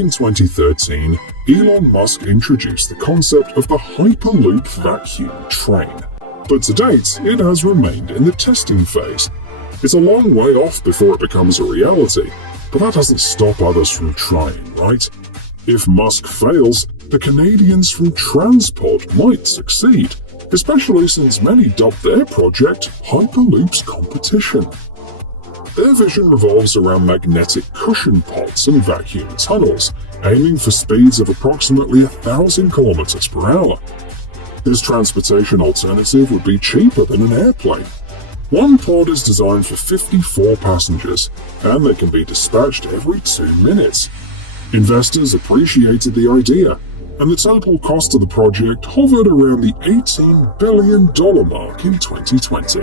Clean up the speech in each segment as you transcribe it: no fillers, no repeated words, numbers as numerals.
in 2013, Elon Musk introduced the concept of the Hyperloop vacuum train, but to date, it has remained in the testing phase. It's a long way off before it becomes a reality, but that doesn't stop others from trying, right? If Musk fails, the Canadians from Transpod might succeed, especially since many dubbed their project Hyperloop's competition. Their vision revolves around magnetic cushion pods and vacuum tunnels, aiming for speeds of approximately 1,000 kilometers per hour. This transportation alternative would be cheaper than an airplane. One pod is designed for 54 passengers, and they can be dispatched every 2 minutes. Investors appreciated the idea, and the total cost of the project hovered around the $18 billion mark in 2020.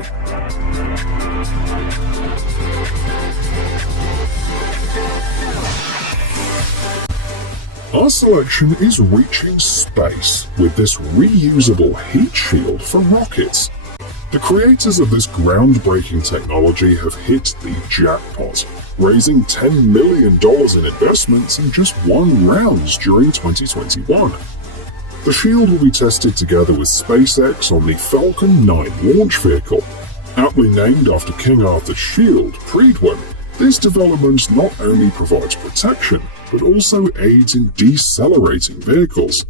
Our selection is reaching space with this reusable heat shield for rockets. The creators of this groundbreaking technology have hit the jackpot, raising $10 million in investments in just one round during 2021. The shield will be tested together with SpaceX on the Falcon 9 launch vehicle. Aptly named after King Arthur's shield, Prydwen, this development not only provides protection, but also aids in decelerating vehicles.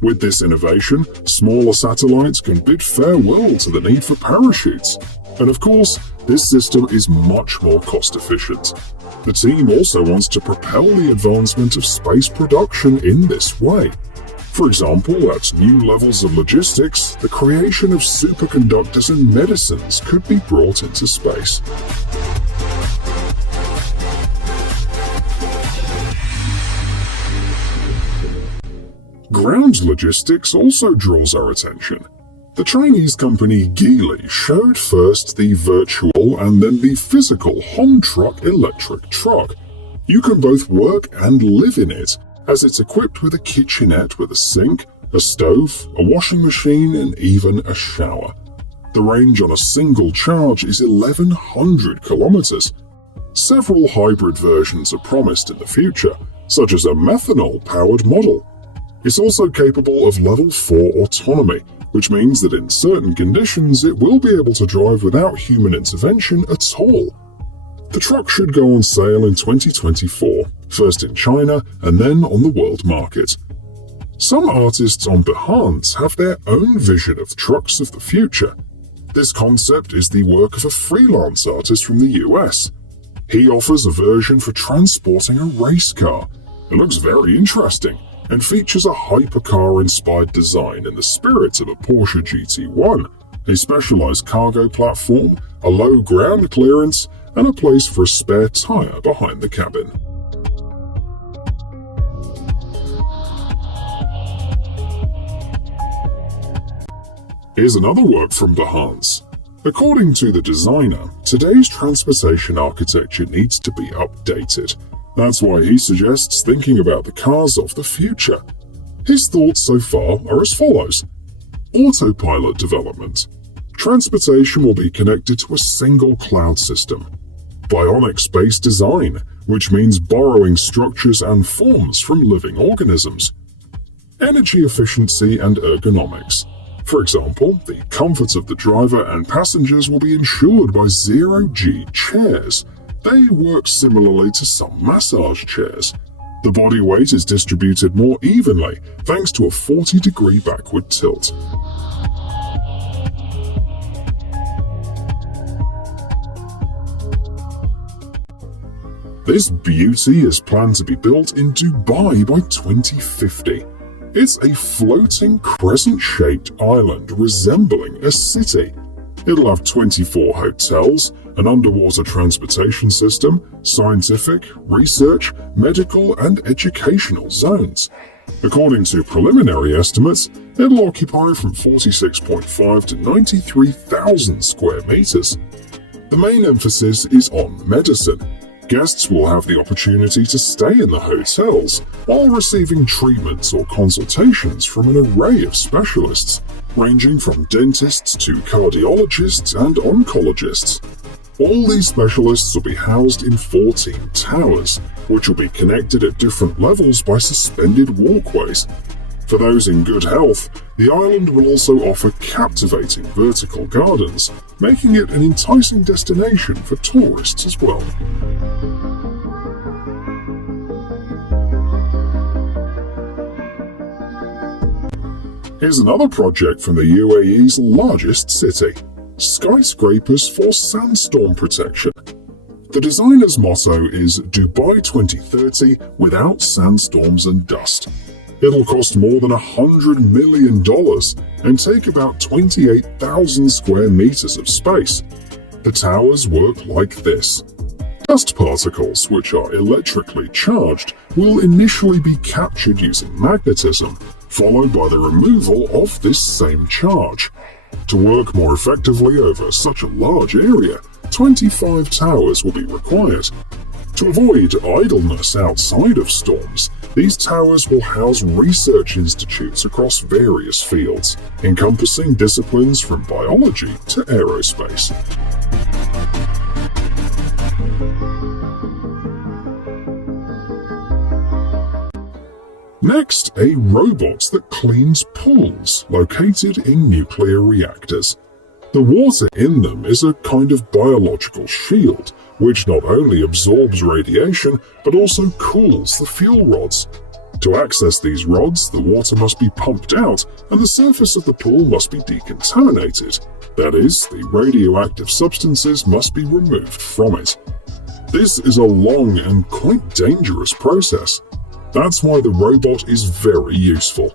With this innovation, smaller satellites can bid farewell to the need for parachutes. And of course, this system is much more cost-efficient. The team also wants to propel the advancement of space production in this way. For example, at new levels of logistics, the creation of superconductors and medicines could be brought into space. Ground logistics also draws our attention. The Chinese company Geely showed first the virtual and then the physical Hom-Truck electric truck. You can both work and live in it, as it's equipped with a kitchenette with a sink, a stove, a washing machine, and even a shower. The range on a single charge is 1,100 kilometers. Several hybrid versions are promised in the future, such as a methanol-powered model. It's also capable of level 4 autonomy, which means that in certain conditions it will be able to drive without human intervention at all. The truck should go on sale in 2024, first in China and then on the world market. Some artists on Behance have their own vision of trucks of the future. This concept is the work of a freelance artist from the US. He offers a version for transporting a race car. It looks very interesting and features a hypercar-inspired design in the spirit of a Porsche GT1, a specialized cargo platform, a low ground clearance, and a place for a spare tire behind the cabin. Here's another work from Behance. According to the designer, today's transportation architecture needs to be updated. That's why he suggests thinking about the cars of the future. His thoughts so far are as follows. Autopilot development. Transportation will be connected to a single cloud system. Bionic space design, which means borrowing structures and forms from living organisms. Energy efficiency and ergonomics. For example, the comfort of the driver and passengers will be ensured by zero-G chairs. They work similarly to some massage chairs. The body weight is distributed more evenly thanks to a 40-degree backward tilt. This beauty is planned to be built in Dubai by 2050. It's a floating crescent-shaped island resembling a city. It'll have 24 hotels, an underwater transportation system, scientific, research, medical, and educational zones. According to preliminary estimates, it'll occupy from 46.5 to 93,000 square meters. The main emphasis is on medicine. Guests will have the opportunity to stay in the hotels while receiving treatments or consultations from an array of specialists, ranging from dentists to cardiologists and oncologists. All these specialists will be housed in 14 towers, which will be connected at different levels by suspended walkways. For those in good health, the island will also offer captivating vertical gardens, making it an enticing destination for tourists as well. Here's another project from the UAE's largest city: skyscrapers for sandstorm protection. The designer's motto is Dubai 2030 without sandstorms and dust. It'll cost more than $100 million and take about 28,000 square meters of space. The towers work like this. Dust particles, which are electrically charged, will initially be captured using magnetism, followed by the removal of this same charge. To work more effectively over such a large area, 25 towers will be required. To avoid idleness outside of storms, these towers will house research institutes across various fields, encompassing disciplines from biology to aerospace. Next, a robot that cleans pools located in nuclear reactors. The water in them is a kind of biological shield, which not only absorbs radiation, but also cools the fuel rods. To access these rods, the water must be pumped out and the surface of the pool must be decontaminated. That is, the radioactive substances must be removed from it. This is a long and quite dangerous process. That's why the robot is very useful.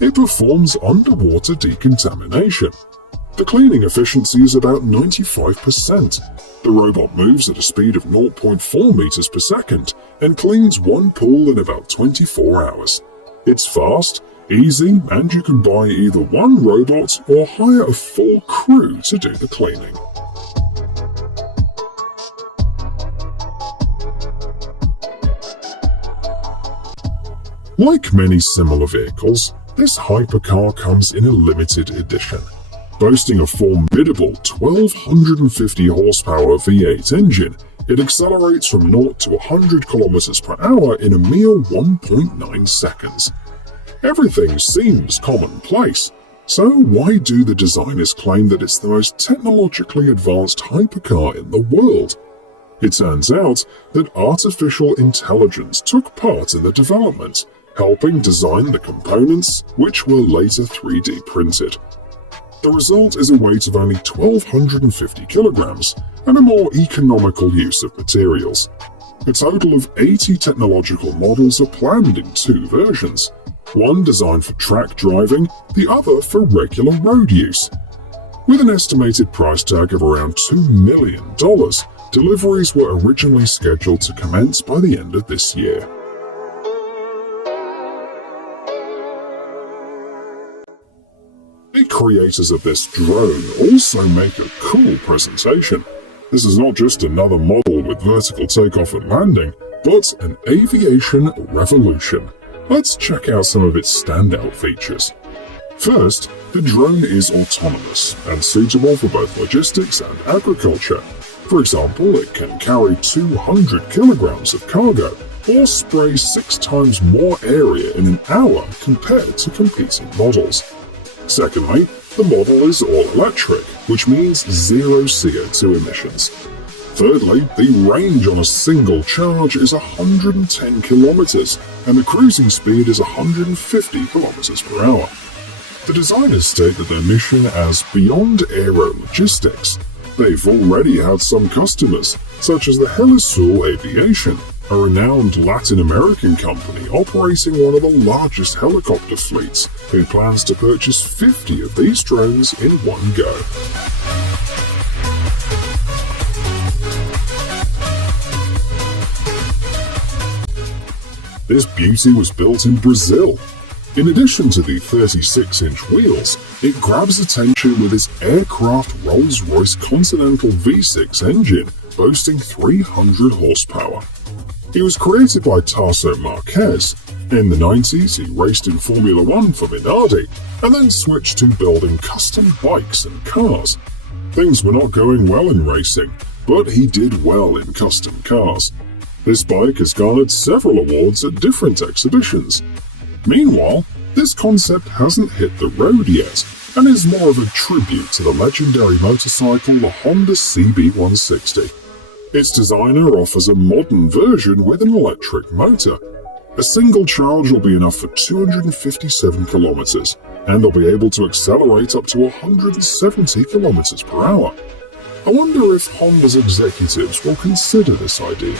It performs underwater decontamination. The cleaning efficiency is about 95%. The robot moves at a speed of 0.4 meters per second and cleans one pool in about 24 hours. It's fast, easy, and you can buy either one robot or hire a full crew to do the cleaning. Like many similar vehicles, this hypercar comes in a limited edition. Boasting a formidable 1,250 horsepower V8 engine, it accelerates from 0 to 100 km per hour in a mere 1.9 seconds. Everything seems commonplace, so why do the designers claim that it's the most technologically advanced hypercar in the world? It turns out that artificial intelligence took part in the development, helping design the components, which were later 3D printed. The result is a weight of only 1,250 kilograms and a more economical use of materials. A total of 80 technological models are planned in two versions, one designed for track driving, the other for regular road use. With an estimated price tag of around $2 million, deliveries were originally scheduled to commence by the end of this year. The creators of this drone also make a cool presentation. This is not just another model with vertical takeoff and landing, but an aviation revolution. Let's check out some of its standout features. First, the drone is autonomous and suitable for both logistics and agriculture. For example, it can carry 200 kilograms of cargo or spray 6 times more area in an hour compared to competing models. Secondly, the model is all-electric, which means zero CO2 emissions. Thirdly, the range on a single charge is 110 kilometers, and the cruising speed is 150 kilometers per hour. The designers state that their mission as Beyond Aero Logistics. They've already had some customers, such as the Helisul Aviation, a renowned Latin American company operating one of the largest helicopter fleets, who plans to purchase 50 of these drones in one go. This beauty was built in Brazil. In addition to the 36-inch wheels, it grabs attention with its aircraft Rolls-Royce Continental V6 engine, boasting 300 horsepower. He was created by Tarso Marquez. In the 90s, he raced in Formula One for Minardi, and then switched to building custom bikes and cars. Things were not going well in racing, but he did well in custom cars. This bike has garnered several awards at different exhibitions. Meanwhile, this concept hasn't hit the road yet, and is more of a tribute to the legendary motorcycle, the Honda CB160. Its designer offers a modern version with an electric motor. A single charge will be enough for 257 kilometers, and they'll be able to accelerate up to 170 kilometers per hour. I wonder if Honda's executives will consider this idea.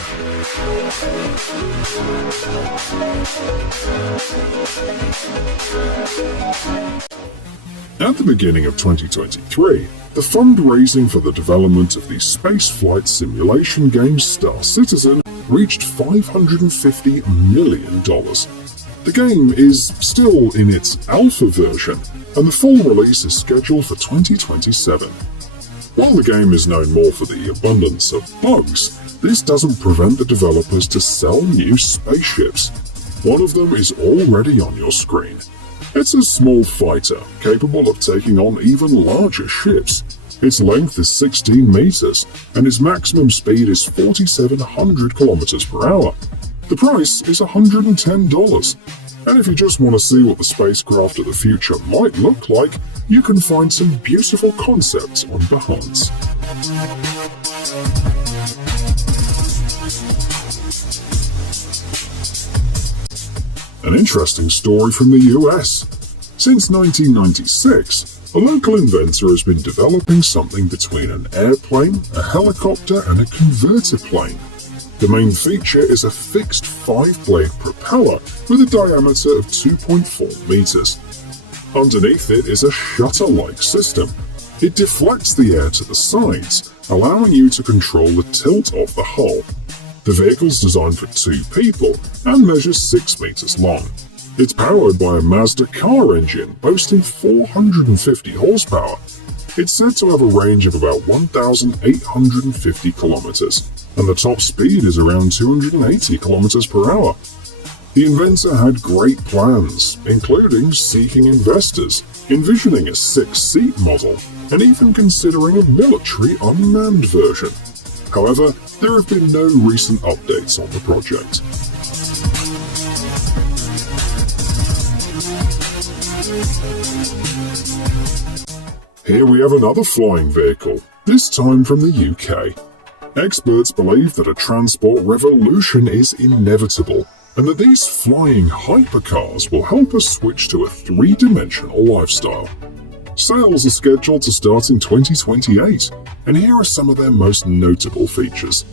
At the beginning of 2023, the fundraising for the development of the spaceflight simulation game Star Citizen reached $550 million. The game is still in its alpha version, and the full release is scheduled for 2027. While the game is known more for the abundance of bugs, this doesn't prevent the developers to sell new spaceships. One of them is already on your screen. It's a small fighter, capable of taking on even larger ships. Its length is 16 meters, and its maximum speed is 4,700 kilometers per hour. The price is $110. And if you just want to see what the spacecraft of the future might look like, you can find some beautiful concepts on Behance. An interesting story from the US. Since 1996, a local inventor has been developing something between an airplane, a helicopter, and a converter plane. The main feature is a fixed 5-blade propeller with a diameter of 2.4 meters. Underneath it is a shutter-like system. It deflects the air to the sides, allowing you to control the tilt of the hull. The vehicle's designed for 2 people and measures 6 meters long. It's powered by a Mazda car engine boasting 450 horsepower. It's said to have a range of about 1,850 kilometers, and the top speed is around 280 kilometers per hour. The inventor had great plans, including seeking investors, envisioning a 6-seat model, and even considering a military unmanned version. However, there have been no recent updates on the project. Here we have another flying vehicle, this time from the UK. Experts believe that a transport revolution is inevitable, and that these flying hypercars will help us switch to a 3-dimensional lifestyle. Sales are scheduled to start in 2028, and here are some of their most notable features.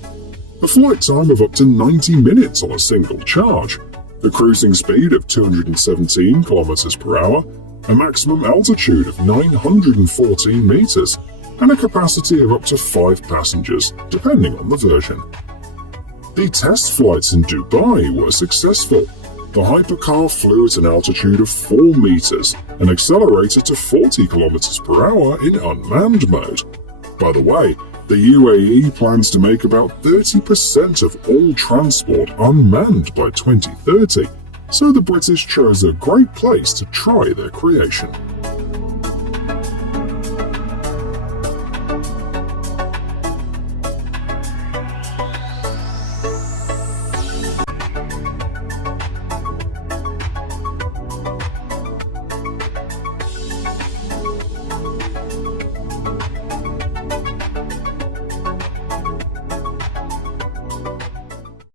A flight time of up to 90 minutes on a single charge, a cruising speed of 217 kilometers per hour, a maximum altitude of 914 meters, and a capacity of up to 5 passengers, depending on the version. The test flights in Dubai were successful. The hypercar flew at an altitude of 4 meters and accelerated to 40 kilometers per hour in unmanned mode. By the way, the UAE plans to make about 30% of all transport unmanned by 2030, so the British chose a great place to try their creation.